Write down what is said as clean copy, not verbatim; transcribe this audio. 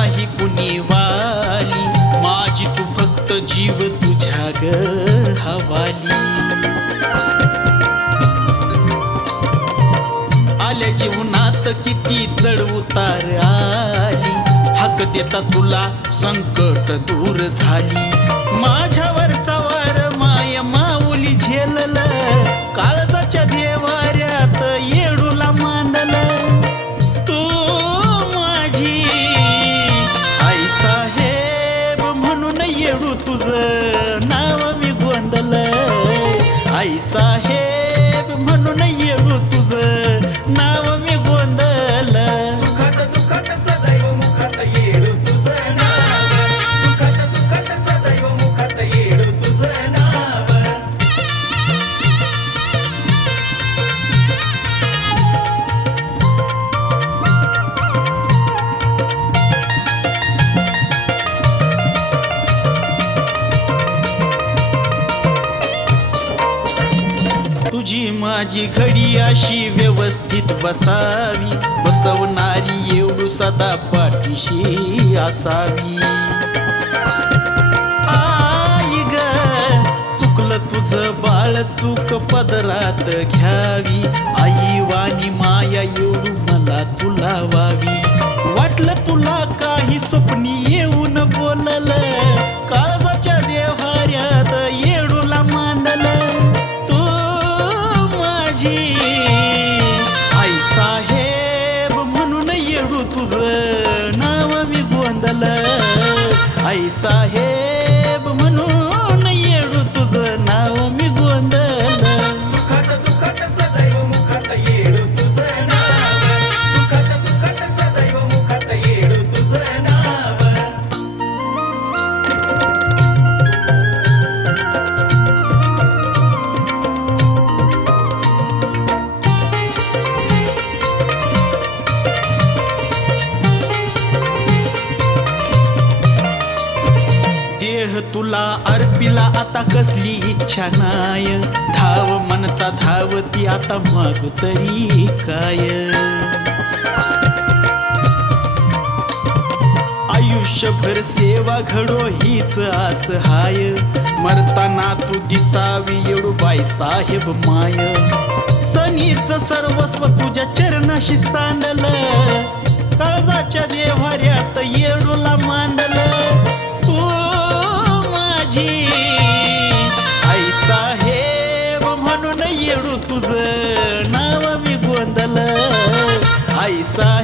नाही कुणी वाली, माझी तू फक्त जीव तुझ्या ग हवाली. आल्या जीवनात किती चढ उतार आली, हाक देता तुला संकट दूर झाली. माझ्यावरचा वार माय माऊली झेलल, काळजाच्या देवाऱ्यात येडूला मांडल. तू माझी आई साहेब म्हणून येडू तुझं नाव मी गोंदल. आई साहेब म्हणून येडू तुझं नाव मी गोंदल. सुखात दुःखात सदैव मुखात येडू तुझं नाव, सुखात दुःखात सदैव मुखात येडू तुझं नाव. तुझी माझी घडी अशी व्यवस्थित बसावी, बसवणारी एवढू सदा पाठीशी असावी. आई ग चुकलं तुझं बाळ चूक पदरात घ्यावी, आई वाणी माया एवढू मला तुला वावी. वाटलं तुला काही स्वप्नी येऊन बोलल, काळजाच्या देव्हाऱ्यात येडूला मांडल. आई साहेब म्हणून येडू तुझं नाव मी गोंदल. आई साहेब म्हणून येडू तुझं नाव मी गोंदल. सुखात दुःखात सदैव मुखात येडू तुझं नाव, सुखात दुःखात सदैव मुखात येडू तुझं नाव. देह तुला अर्पिला आता कसली इच्छा नाय, धाव म्हणता धावती आता मागू तरी काय. आयुष्यभर सेवा घडो हीच आस हाय, मरताना तू दिसावी येडू बाई साहेब माय. सनीच सर्वस्व तुझ्या चरणाशी सांडल, काळजाच्या देव्हाऱ्यात येडूला मांडल. आई साहेब म्हणून येडू तुझं नाव मी गोंदल. आई साहेब